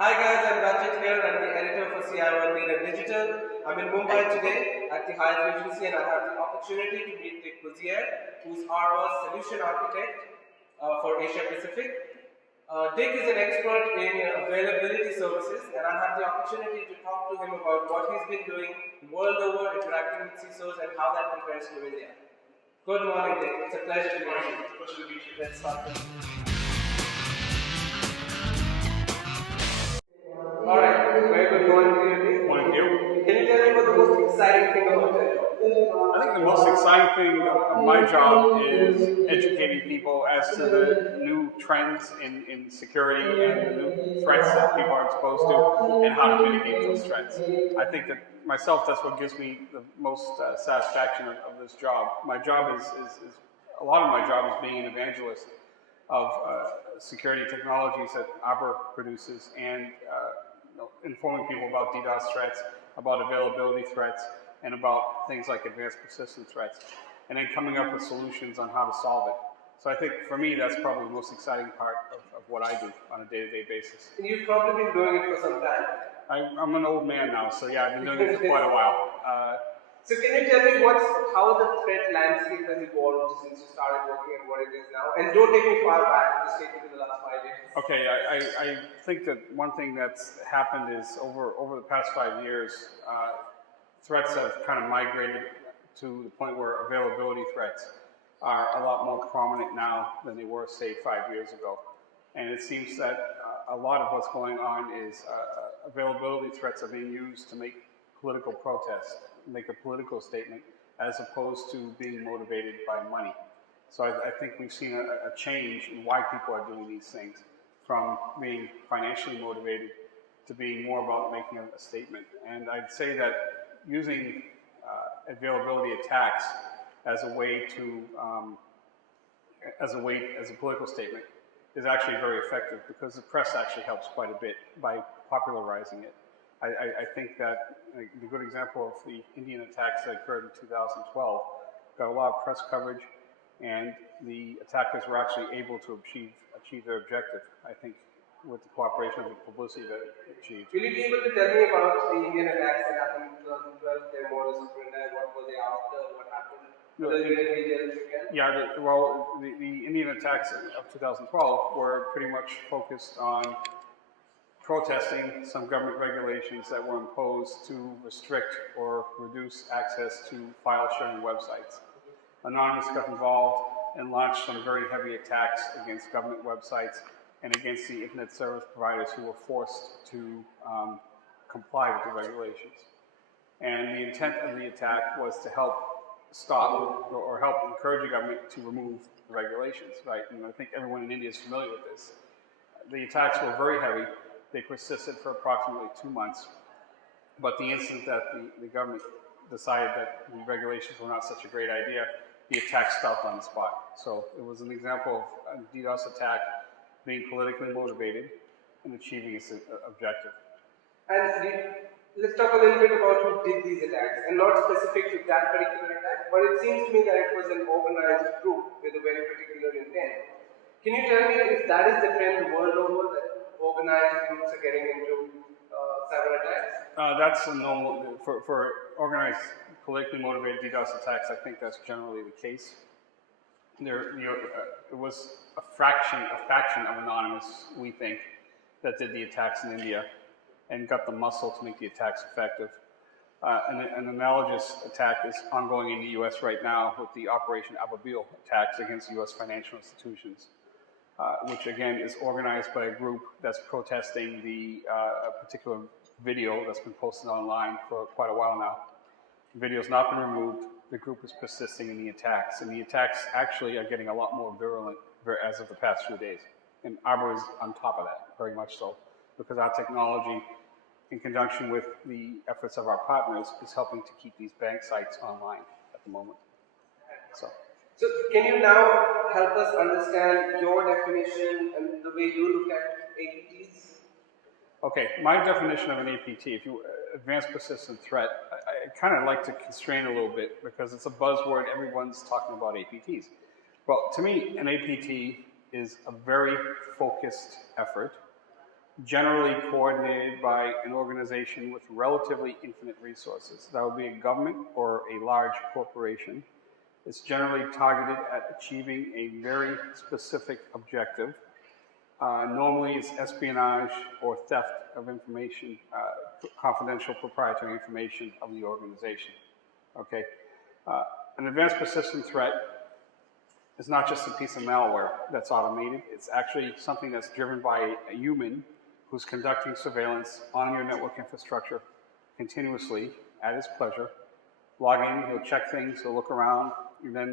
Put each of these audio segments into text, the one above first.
Hi guys, I'm Rachit Kinger. I'm the editor for CIO&Leader Digital. I'm in Mumbai today at the Hyatt Regency, and I have the opportunity to meet Bussiere, who's Arbor's solution architect for Asia Pacific. Dick is an expert in availability services, and I have the opportunity to talk to him about what he's been doing world over, interacting with CISOs, and how that compares to India. Good morning, Dick. It's a pleasure to meet you. Pleasure to meet you. Let's start with Alright, very good morning to you, Dick. Morning to you. Can you tell me what the most exciting thing about that job? I think the most exciting thing of my job is educating people as to the new trends in security and the new threats that people are exposed to and how to mitigate those threats. I think that myself, that's what gives me the most satisfaction of this job. My job is a lot of my job is being an evangelist of security technologies that Arbor produces and informing people about DDoS threats, about availability threats, and about things like advanced persistent threats, and then coming up with solutions on how to solve it. So I think for me, that's probably the most exciting part of what I do on a day-to-day basis. And you've probably been doing it for some time. I'm an old man now, so yeah, I've been doing it for quite a while. So can you tell me how the threat landscape has evolved since you started working at what it is now? And don't take me far back, just take me to the last 5 years. Okay, I think that one thing that's happened is over the past 5 years, threats have kind of migrated to the point where availability threats are a lot more prominent now than they were, say, 5 years ago. And it seems that a lot of what's going on is availability threats are being used to make political protests, make a political statement, as opposed to being motivated by money. So I think we've seen a change in why people are doing these things, from being financially motivated to being more about making a statement. And I'd say that using availability attacks as a way to as a political statement is actually very effective, because the press actually helps quite a bit by popularizing it. I think that the good example of the Indian attacks that occurred in 2012 got a lot of press coverage, and the attackers were actually able to achieve their objective, I think, with the cooperation of the publicity that it achieved. Will you be able to tell me about the Indian attacks that happened in 2012, their modus operandi, what were they after, what happened? Yeah, well, the Indian attacks of 2012 were pretty much focused on protesting some government regulations that were imposed to restrict or reduce access to file sharing websites. Anonymous got involved and launched some very heavy attacks against government websites and against the internet service providers who were forced to comply with the regulations. And the intent of the attack was to help stop or help encourage the government to remove the regulations, right? And I think everyone in India is familiar with this. The attacks were very heavy. They persisted for approximately 2 months. But the instant that the government decided that the regulations were not such a great idea, the attack stopped on the spot. So it was an example of a DDoS attack being politically motivated and achieving its objective. And let's talk a little bit about who did these attacks, and not specific to that particular attack, but it seems to me that it was an organized group with a very particular intent. Can you tell me if that is the trend the world over, that organized groups are getting into cyber attacks? That's a normal, for organized, politically motivated DDoS attacks, I think that's generally the case. It was a faction of Anonymous, we think, that did the attacks in India and got the muscle to make the attacks effective. An analogous attack is ongoing in the US right now with the Operation Arbor attacks against US financial institutions, which again is organized by a group that's protesting a particular video that's been posted online for quite a while now. The video's not been removed. The group is persisting in the attacks, and the attacks actually are getting a lot more virulent as of the past few days. And Arbor is on top of that, very much so, because our technology, in conjunction with the efforts of our partners, is helping to keep these bank sites online at the moment. So can you now help us understand your definition and the way you look at APTs? Okay, my definition of an APT, advanced persistent threat, I kind of like to constrain a little bit because it's a buzzword, everyone's talking about APTs. Well, to me, an APT is a very focused effort generally coordinated by an organization with relatively infinite resources. That would be a government or a large corporation. It's generally targeted at achieving a very specific objective. Normally it's espionage or theft of information, confidential proprietary information of the organization. Okay? An advanced persistent threat is not just a piece of malware that's automated. It's actually something that's driven by a human who's conducting surveillance on your network infrastructure continuously at his pleasure. Log in, he'll check things, he'll look around, and then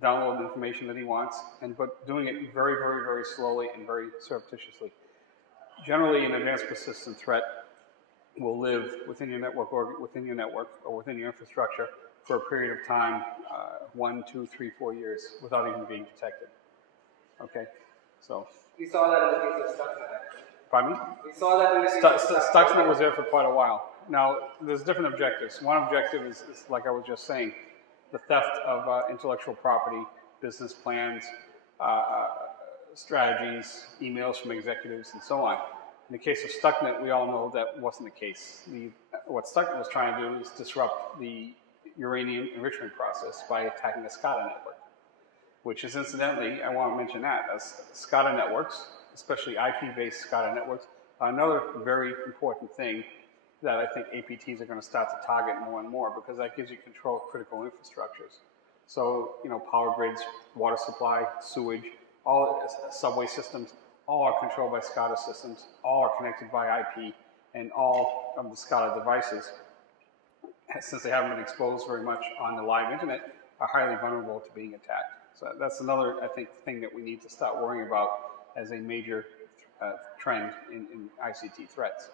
download the information that he wants, but doing it very, very, very slowly and very surreptitiously. Generally, an advanced persistent threat will live within your network or within your infrastructure for a period of time, 1, 2, 3, 4 years, without even being detected. Okay, so. We saw that in the case of Stuxnet. Pardon me? We saw that in the case of Stuxnet was there for quite a while. Now, there's different objectives. One objective is like I was just saying, the theft of intellectual property, business plans, strategies, emails from executives, and so on. In the case of Stuxnet, we all know that wasn't the case. What Stuxnet was trying to do is disrupt the uranium enrichment process by attacking a SCADA network, which is incidentally, I want to mention that, as SCADA networks, especially IP-based SCADA networks, are another very important thing that I think APTs are going to start to target more and more, because that gives you control of critical infrastructures. So, power grids, water supply, sewage, all subway systems, all are controlled by SCADA systems, all are connected by IP, and all of the SCADA devices, since they haven't been exposed very much on the live internet, are highly vulnerable to being attacked. So that's another, I think, thing that we need to start worrying about as a major trend in ICT threats.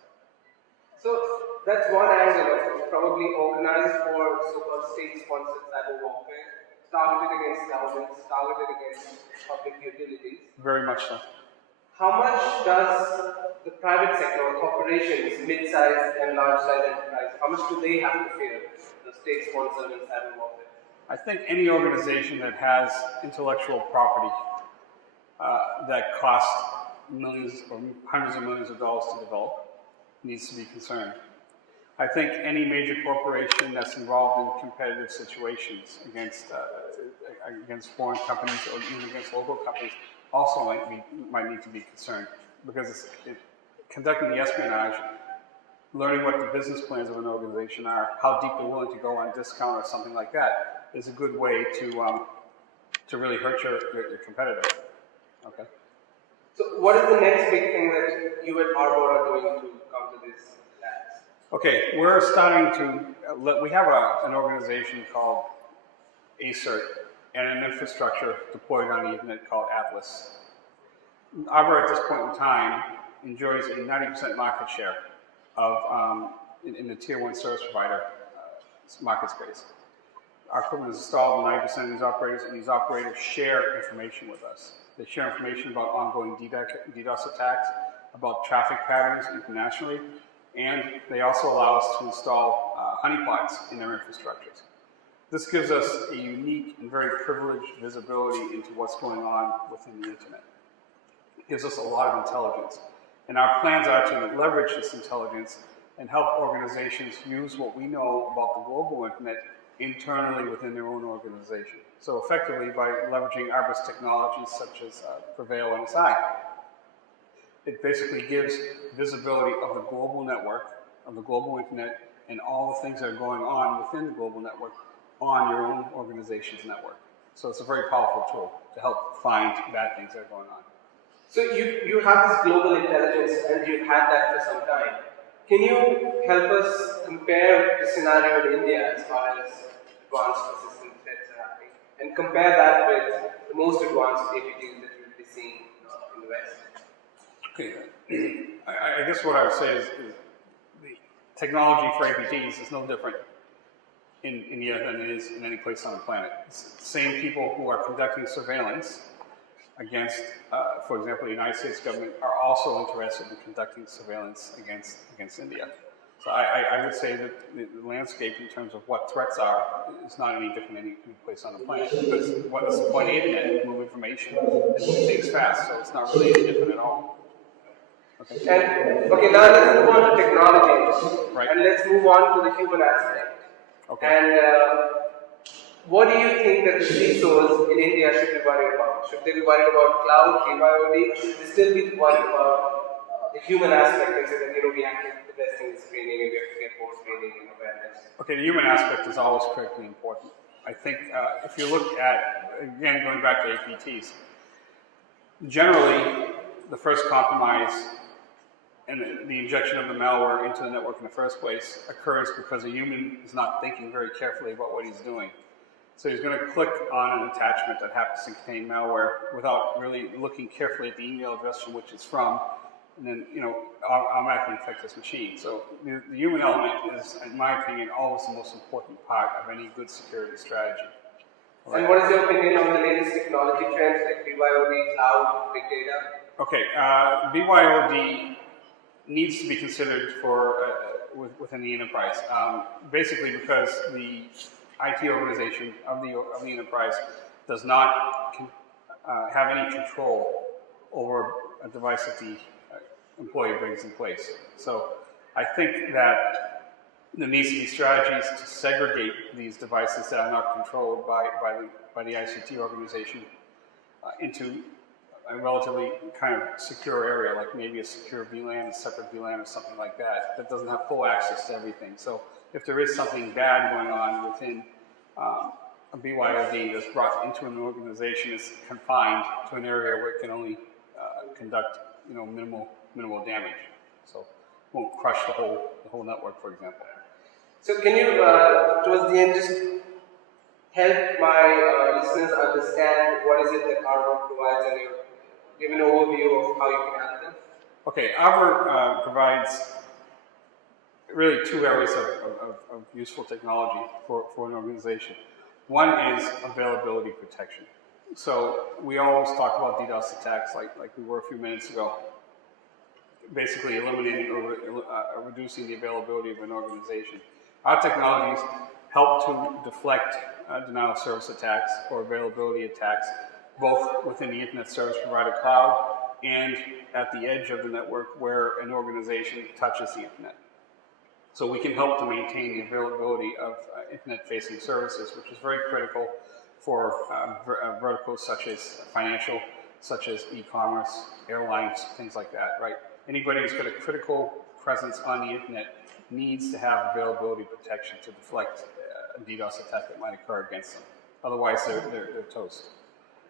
So that's one angle of probably organized for so-called state-sponsored cyber warfare, targeted against governments, targeted against public utilities. Very much so. How much does the private sector or corporations, mid-sized and large-sized enterprise, how much do they have to fear the state-sponsored and cyber warfare? I think any organization that has intellectual property that costs millions or hundreds of millions of dollars to develop needs to be concerned. I think any major corporation that's involved in competitive situations against foreign companies or even against local companies also might need to be concerned, because conducting the espionage, learning what the business plans of an organization are, how deep they're willing to go on discount or something like that, is a good way to really hurt your competitor. Okay. So what is the next big thing that you at Arbor are doing to counter this attacks? Okay, we're starting to, we have an organization called ACERT and an infrastructure deployed on the internet called Atlas. Arbor at this point in time enjoys a 90% market share of in the tier 1 service provider market space. Our equipment is installed in 90% of these operators, and these operators share information with us. They share information about ongoing DDoS attacks, about traffic patterns internationally, and they also allow us to install honeypots in their infrastructures. This gives us a unique and very privileged visibility into what's going on within the internet. It gives us a lot of intelligence. And our plans are to leverage this intelligence and help organizations use what we know about the global internet internally within their own organization. So effectively, by leveraging Arbor's technologies such as Prevail NSI, it basically gives visibility of the global network, of the global internet, and all the things that are going on within the global network on your own organization's network. So it's a very powerful tool to help find bad things that are going on. So you have this global intelligence, and you've had that for some time. Can you help us compare the scenario in India as far as advanced persistent threats are happening, and compare that with the most advanced APTs that you'll be seeing in the West? Okay, I guess what I would say is the technology for APTs is no different in India than it is in any place on the planet. It's the same people who are conducting surveillance against, for example, the United States government are also interested in conducting surveillance against India. So I would say that the landscape in terms of what threats are is not any different in any place on the planet, because what is the point of the internet? Move information and move things fast, so it's not really any different at all. And okay, now let's move on to technology, Right. and let's move on to the human aspect. Okay. And what do you think that the CISOs in India should be worried about? Should they be worried about cloud, BYOD, or should they still be worried about the human aspect? And say that we have to invest in screening and we have to get more screening and awareness. Okay, the human aspect is always critically important. I think if you look at, again, going back to APTs, generally the first compromise and the injection of the malware into the network in the first place occurs because a human is not thinking very carefully about what he's doing. So he's going to click on an attachment that happens to contain malware without really looking carefully at the email address from which it's from, and then automatically infect this machine. So the human element is, in my opinion, always the most important part of any good security strategy. Right. And what is your opinion on the latest technology trends like BYOD, cloud, big data? Okay, BYOD needs to be considered for within the enterprise, basically because the IT organization of the enterprise does not have any control over a device that the employee brings in place. So I think that there needs to be strategies to segregate these devices that are not controlled by the ICT organization into a relatively kind of secure area, like maybe a secure VLAN, a separate VLAN or something like that, that doesn't have full access to everything. So if there is something bad going on within a BYOD that's brought into an organization, is confined to an area where it can only conduct minimal damage. So it won't crush the whole network, for example. So can you, towards the end, just help my listeners understand what is it that Arbor provides and give an overview of how you can help them? Okay, Arbor provides really two areas of useful technology for an organization. One is availability protection. So we always talk about DDoS attacks like we were a few minutes ago, basically eliminating or reducing the availability of an organization. Our technologies help to deflect denial of service attacks or availability attacks, both within the Internet Service Provider cloud and at the edge of the network where an organization touches the Internet. So we can help to maintain the availability of Internet-facing services, which is very critical for verticals such as financial, such as e-commerce, airlines, things like that, right? Anybody who's got a critical presence on the Internet needs to have availability protection to deflect a DDoS attack that might occur against them. Otherwise, they're toast.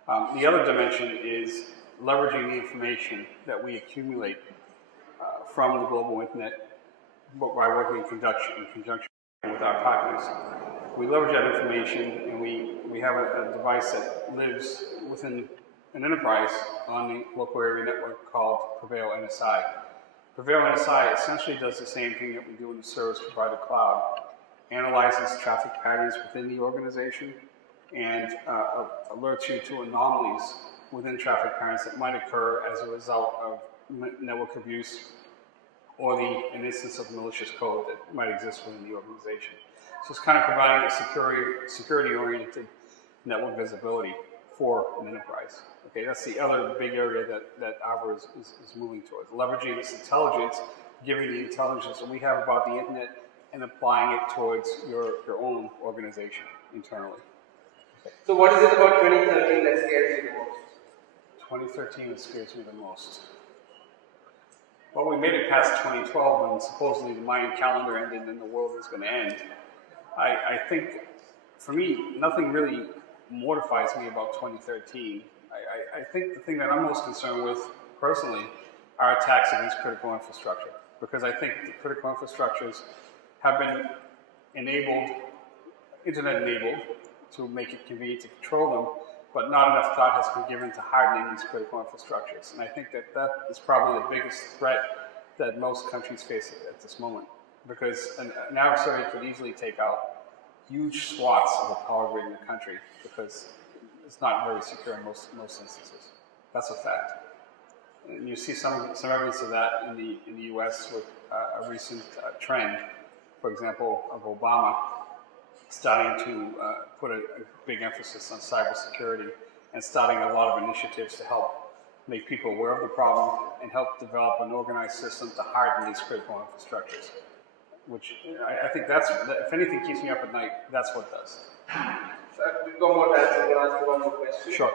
The other dimension is leveraging the information that we accumulate from the global Internet by working in conjunction with our partners. We leverage that information, and we have a device that lives within an enterprise on the local area network called Prevail NSI. Prevail NSI essentially does the same thing that we do in the service provider cloud, analyzes traffic patterns within the organization, and alerts you to anomalies within traffic patterns that might occur as a result of network abuse or an instance of malicious code that might exist within the organization. So it's kind of providing a security-oriented network visibility for an enterprise. Okay, that's the other big area that Arbor is moving towards, leveraging this intelligence, giving the intelligence that we have about the Internet and applying it towards your own organization internally. So what is it about 2013 that scares you the most? 2013 that scares me the most. Well, we made it past 2012 when supposedly the Mayan calendar ended and the world was going to end. I think, for me, nothing really mortifies me about 2013. I think the thing that I'm most concerned with, personally, are attacks against critical infrastructure. Because I think the critical infrastructures have been Internet enabled, to make it convenient to control them, but not enough thought has been given to hardening these critical infrastructures. And I think that is probably the biggest threat that most countries face at this moment, because an adversary could easily take out huge swaths of the power grid in the country because it's not very secure in most instances. That's a fact. And you see some evidence of that in the U.S. with a recent trend, for example, of Obama starting to put a big emphasis on cybersecurity and starting a lot of initiatives to help make people aware of the problem, and help develop an organized system to harden these critical infrastructures. Which I think that's, if anything keeps me up at night, that's what does. We've got more time, so I'm going to ask you one more question. Sure.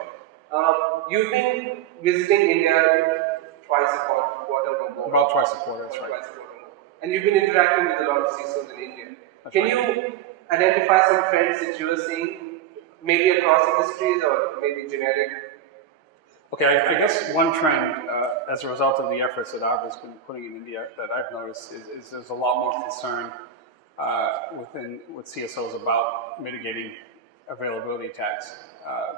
You've been visiting India twice a quarter or more. About twice a quarter, that's right. Twice a quarter more. And you've been interacting with a lot of CISOs in India. That's Can right. you identify some trends that you are seeing, maybe across industries or maybe generic? Okay, I guess one trend as a result of the efforts that Arbor has been putting in India that I've noticed is there's a lot more concern with CSOs about mitigating availability attacks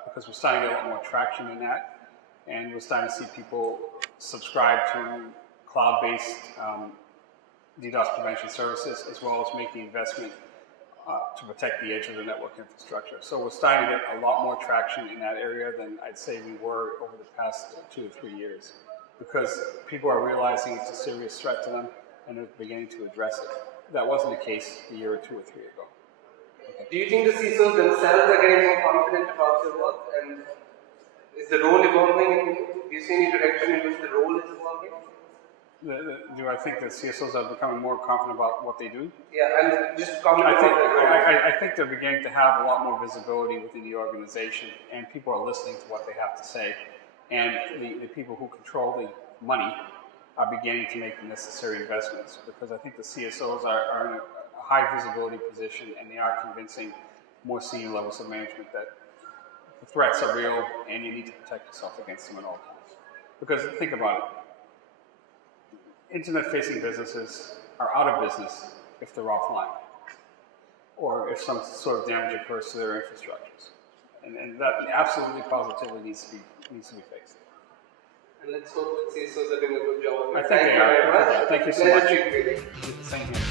because we're starting to get a lot more traction in that, and we're starting to see people subscribe to cloud-based DDoS prevention services, as well as make the investment to protect the edge of the network infrastructure. So we're starting to get a lot more traction in that area than I'd say we were over the past 2 to 3 years, because people are realizing it's a serious threat to them and they're beginning to address it. That wasn't the case a year or 2 or 3 ago. Okay. Do you think the CISOs themselves are getting more confident about their work, and is the role evolving? Do you see any direction in which the role is evolving? Do I think that CSOs are becoming more confident about what they do? Yeah, and just comment I think they're beginning to have a lot more visibility within the organization, and people are listening to what they have to say. And the people who control the money are beginning to make the necessary investments, because I think the CSOs are in a high visibility position, and they are convincing more senior levels of management that the threats are real and you need to protect yourself against them at all times. Because think about it. Internet-facing businesses are out of business if they're offline, or if some sort of damage occurs to their infrastructures, and that absolutely positively needs to be fixed. And let's hope that CISOs are doing a good job. I think they are. Thank you so much. Pleasure speaking with you. Same here.